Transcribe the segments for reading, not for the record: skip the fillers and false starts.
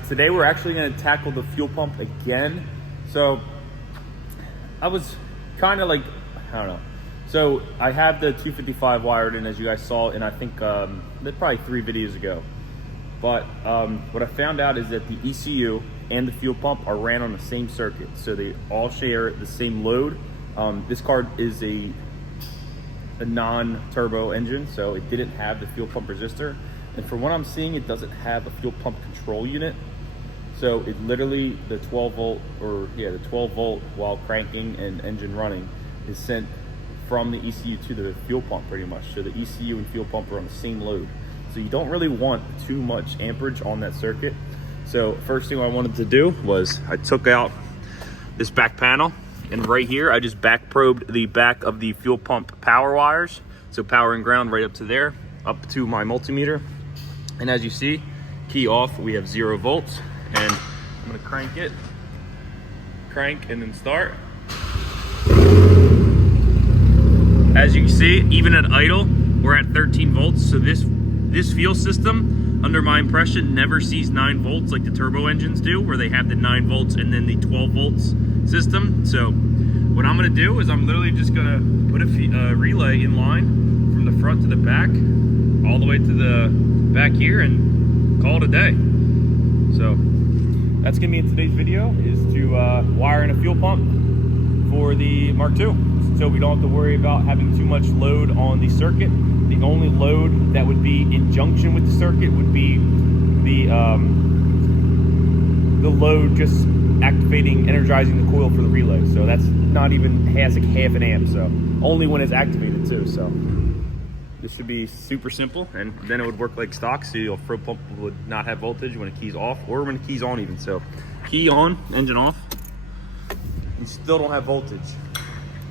Today we're actually going to tackle the fuel pump again. So I was kind of like, I don't know. So I have the 255 wired in, as you guys saw, and I think probably 3 videos ago. But what I found out is that the ECU and the fuel pump are ran on the same circuit. So they all share the same load. This car is a non-turbo engine, so it didn't have the fuel pump resistor. And from what I'm seeing, it doesn't have a fuel pump control unit. So it literally, the 12 volt while cranking and engine running is sent from the ECU to the fuel pump pretty much. So the ECU and fuel pump are on the same load. So you don't really want too much amperage on that circuit. So first thing I wanted to do was I took out this back panel, and right here, I just back probed the back of the fuel pump power wires. So power and ground right up to there, up to my multimeter. And as you see, key off, we have 0 volts. And I'm gonna crank it, and then start. As you can see, even at idle, we're at 13 volts. So this fuel system, under my impression, never sees 9 volts like the turbo engines do, where they have the 9 volts and then the 12 volts system. So what I'm gonna do is I'm literally just gonna put a relay in line from the front to the back, all the way to the back here, and call it a day. So that's gonna be in today's video, is to wire in a fuel pump for the Mark II. So we don't have to worry about having too much load on the circuit. The only load that would be in junction with the circuit would be the load just activating, energizing the coil for the relay. So that's not even, has like half an amp, so only when it's activated too. So this should be super simple, and then it would work like stock. So your fuel pump would not have voltage when the key's off, or when the key's on even. So key on, engine off, you still don't have voltage.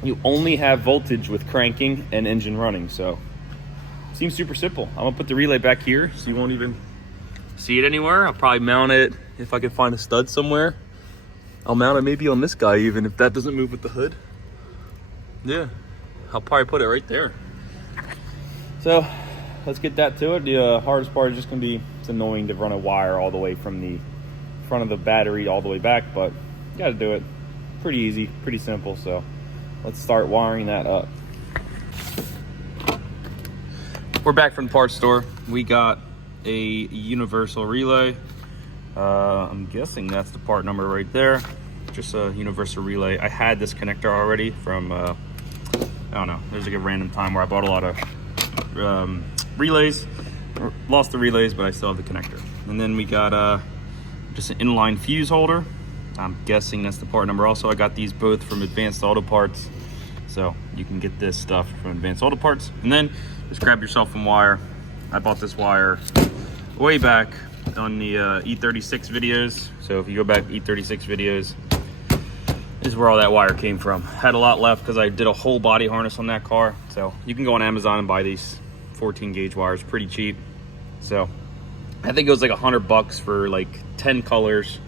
You only have voltage with cranking and engine running. So seems super simple. I'm gonna put the relay back here so you won't even see it anywhere. I'll probably mount it, if I can find a stud somewhere, I'll mount it maybe on this guy even, if that doesn't move with the hood. Yeah, I'll probably put it right there. So let's get that to it. The hardest part is just gonna be, it's annoying to run a wire all the way from the front of the battery all the way back, but you gotta do it. Pretty easy, pretty simple. So let's start wiring that up. We're back from the parts store. We got a universal relay. I'm guessing that's the part number right there. Just a universal relay. I had this connector already from, I don't know, there's like a random time where I bought a lot of relays. Lost the relays, but I still have the connector. And then we got just an inline fuse holder. I'm guessing that's the part number also. I got these both from Advanced Auto Parts. So you can get this stuff from Advanced Auto Parts. And then just grab yourself some wire. I bought this wire way back on the E36 videos. So if you go back to E36 videos, this is where all that wire came from. Had a lot left because I did a whole body harness on that car. So you can go on Amazon and buy these 14 gauge wires pretty cheap. So I think it was like $100 for like 10 colors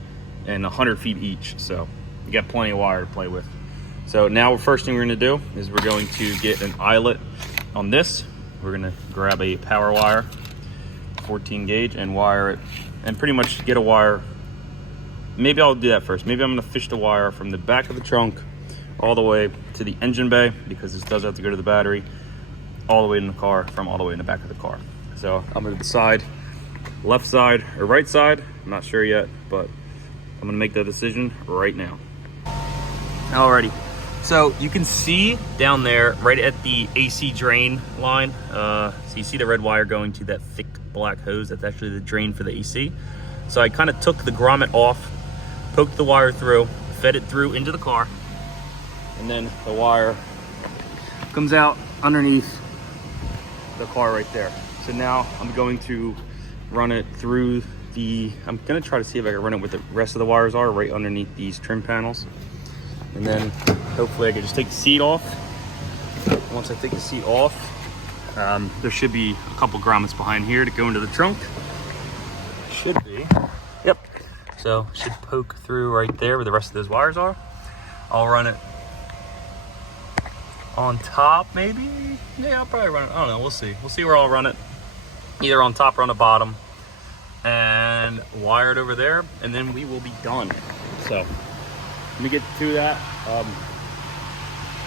and 100 feet each. So you got plenty of wire to play with. So now the first thing we're gonna do is we're going to get an eyelet on this. We're gonna grab a power wire, 14 gauge, and wire it, and pretty much get a wire. Maybe I'll do that first. Maybe I'm gonna fish the wire from the back of the trunk all the way to the engine bay, because this does have to go to the battery, all the way in the car, from all the way in the back of the car. So I'm gonna decide left side or right side. I'm not sure yet, but I'm gonna make that decision right now. Alrighty. So you can see down there, right at the AC drain line, so you see the red wire going to that thick black hose. That's actually the drain for the AC. So I kind of took the grommet off, poked the wire through, fed it through into the car, and then the wire comes out underneath the car right there. So now I'm going to run it through the, I'm gonna try to see if I can run it with the rest of the wires are right underneath these trim panels. And then hopefully I can just take the seat off. Once I take the seat off, there should be a couple grommets behind here to go into the trunk. Should be. Yep. So should poke through right there where the rest of those wires are. I'll run it on top, maybe. Yeah, I'll probably run it. I don't know. We'll see. We'll see where I'll run it. Either on top or on the bottom. and wire it over there, and then we will be done. So let me get to that.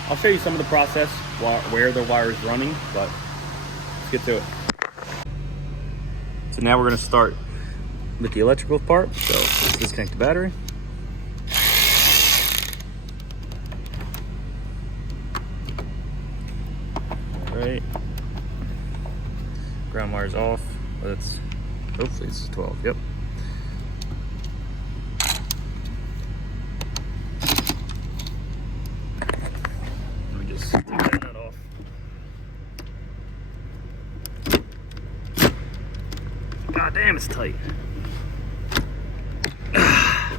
I'll show you some of the process where the wire is running, but let's get to it. So now we're going to start with the electrical part. So let's disconnect the battery. All right, ground wire's off. Let's hopefully it's 12. Yep. Let me just take that nut off. God damn, it's tight.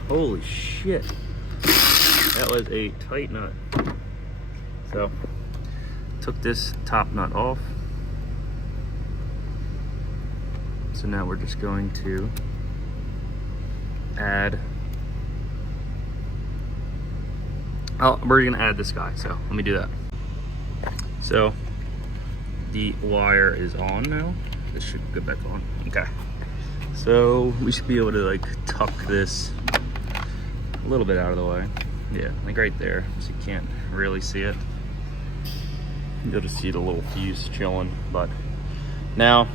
Holy shit. That was a tight nut. So, took this top nut off. So now we're just going to add, we're gonna add this guy, so let me do that. So the wire is on now. This should go back on. Okay. So we should be able to like tuck this a little bit out of the way. Yeah, like right there, so you can't really see it. You'll just see the little fuse chilling, but now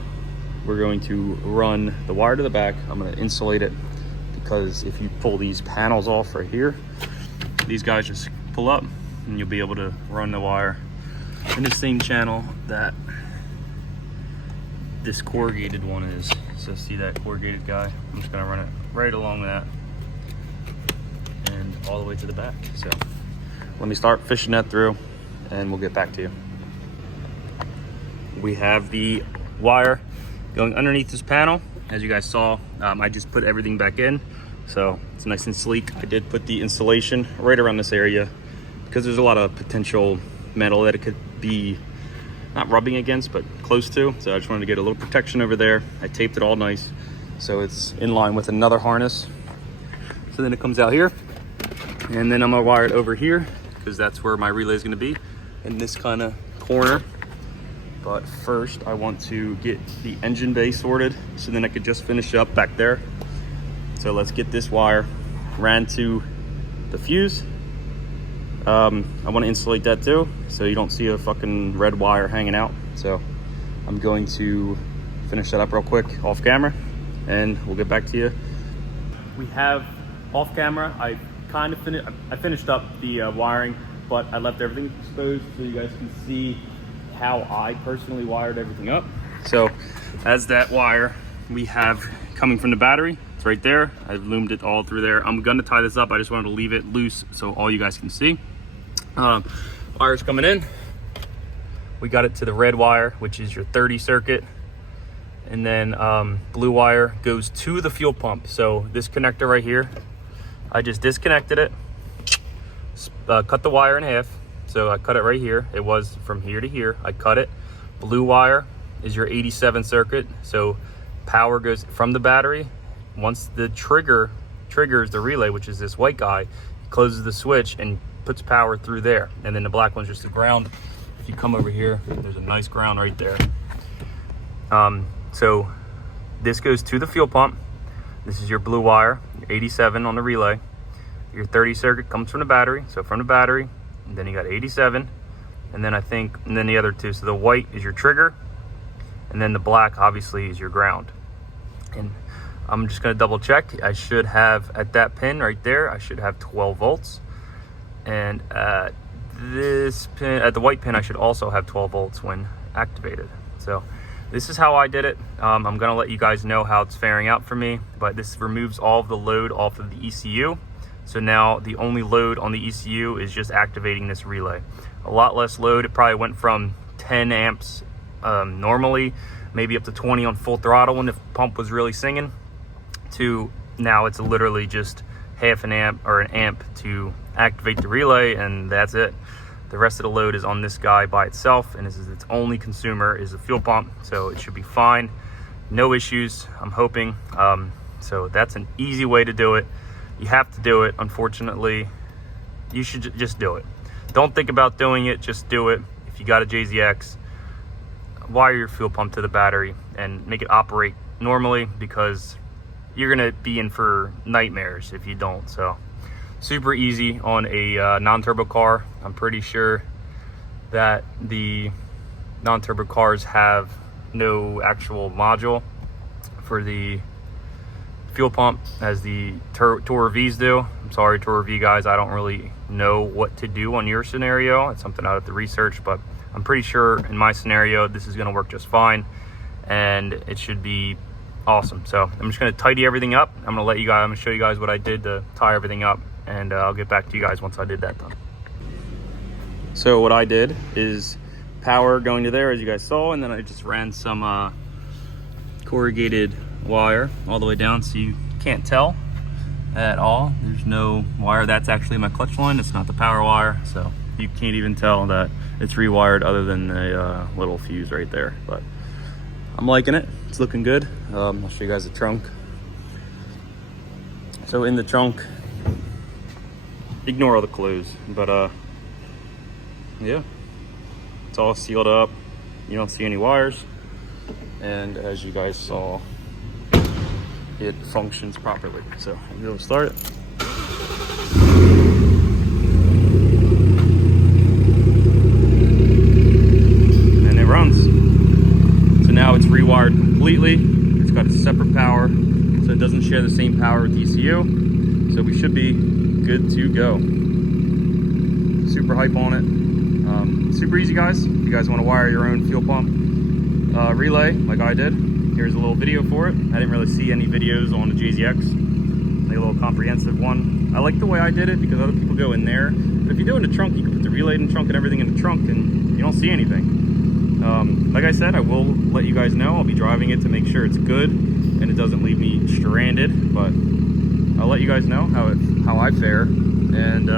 we're going to run the wire to the back. I'm going to insulate it because if you pull these panels off right here, these guys just pull up and you'll be able to run the wire in the same channel that this corrugated one is. So see that corrugated guy? I'm just going to run it right along that and all the way to the back. So let me start fishing that through and we'll get back to you. We have the wire going underneath this panel. As you guys saw, I just put everything back in, so it's nice and sleek. I did put the insulation right around this area because there's a lot of potential metal that it could be not rubbing against, but close to. So I just wanted to get a little protection over there. I taped it all nice, so it's in line with another harness. So then it comes out here, and then I'm gonna wire it over here because that's where my relay is gonna be, in this kind of corner. But first I want to get the engine bay sorted so then I could just finish up back there. So let's get this wire ran to the fuse. I want to insulate that too so you don't see a fucking red wire hanging out. So I'm going to finish that up real quick off camera and we'll get back to you. We have off camera, I finished up the wiring, but I left everything exposed so you guys can see how I personally wired everything up. So as that wire we have coming from the battery, it's right there. I've loomed it all through there. I'm gonna tie this up. I just wanted to leave it loose so all you guys can see. Wire's coming in. We got it to the red wire, which is your 30 circuit. And then blue wire goes to the fuel pump. So this connector right here, I just disconnected it, cut the wire in half. So I cut it right here. It was from here to here. I cut it. Blue wire is your 87 circuit. So power goes from the battery. Once the triggers the relay, which is this white guy, closes the switch and puts power through there. And then the black one's just the ground. If you come over here, there's a nice ground right there. So this goes to the fuel pump. This is your blue wire, your 87 on the relay. Your 30 circuit comes from the battery. So from the battery, and then you got 87, and then the other two. So the white is your trigger, and then the black obviously is your ground. And I'm just gonna double check. I should have at that pin right there, I should have 12 volts. And at this pin, at the white pin, I should also have 12 volts when activated. So this is how I did it. I'm gonna let you guys know how it's faring out for me, but this removes all of the load off of the ECU. So now the only load on the ECU is just activating this relay. A lot less load. It probably went from 10 amps normally, maybe up to 20 on full throttle when the pump was really singing, to now it's literally just half an amp or an amp to activate the relay, and that's it. The rest of the load is on this guy by itself, and this is its only consumer is the fuel pump, so it should be fine. No issues, I'm hoping. So that's an easy way to do it. You have to do it, unfortunately. You should just do it. Don't think about doing it, just do it. If you got a JZX, wire your fuel pump to the battery and make it operate normally, because you're gonna be in for nightmares if you don't. So super easy on a non-turbo car. I'm pretty sure that the non-turbo cars have no actual module for the fuel pump as the Tourer V's do. I'm sorry, Tourer V guys, I don't really know what to do on your scenario. It's something I have to research, but I'm pretty sure in my scenario this is going to work just fine and it should be awesome. So I'm just going to tidy everything up. I'm going to show you guys what I did to tie everything up, and I'll get back to you guys once I did that done. So what I did is power going to there, as you guys saw, and then I just ran some corrugated wire all the way down so you can't tell at all. There's no wire. That's actually my clutch line. It's not the power wire, so you can't even tell that it's rewired other than a little fuse right there. But I'm liking it. It's looking good. I'll show you guys the trunk. So in the trunk, ignore all the clues, but yeah, it's all sealed up. You don't see any wires, and as you guys saw, it functions properly. So I'm going to start it. And it runs. So now it's rewired completely. It's got a separate power, so it doesn't share the same power with ECU. So we should be good to go. Super hype on it. Super easy, guys. If you guys want to wire your own fuel pump relay like I did, here's a little video for it. I didn't really see any videos on the JZX, like a little comprehensive one. I like the way I did it because other people go in there. But if you do it in the trunk, you can put the relay in the trunk and everything in the trunk, and you don't see anything. Like I said, I will let you guys know. I'll be driving it to make sure it's good and it doesn't leave me stranded. But I'll let you guys know how I fare. And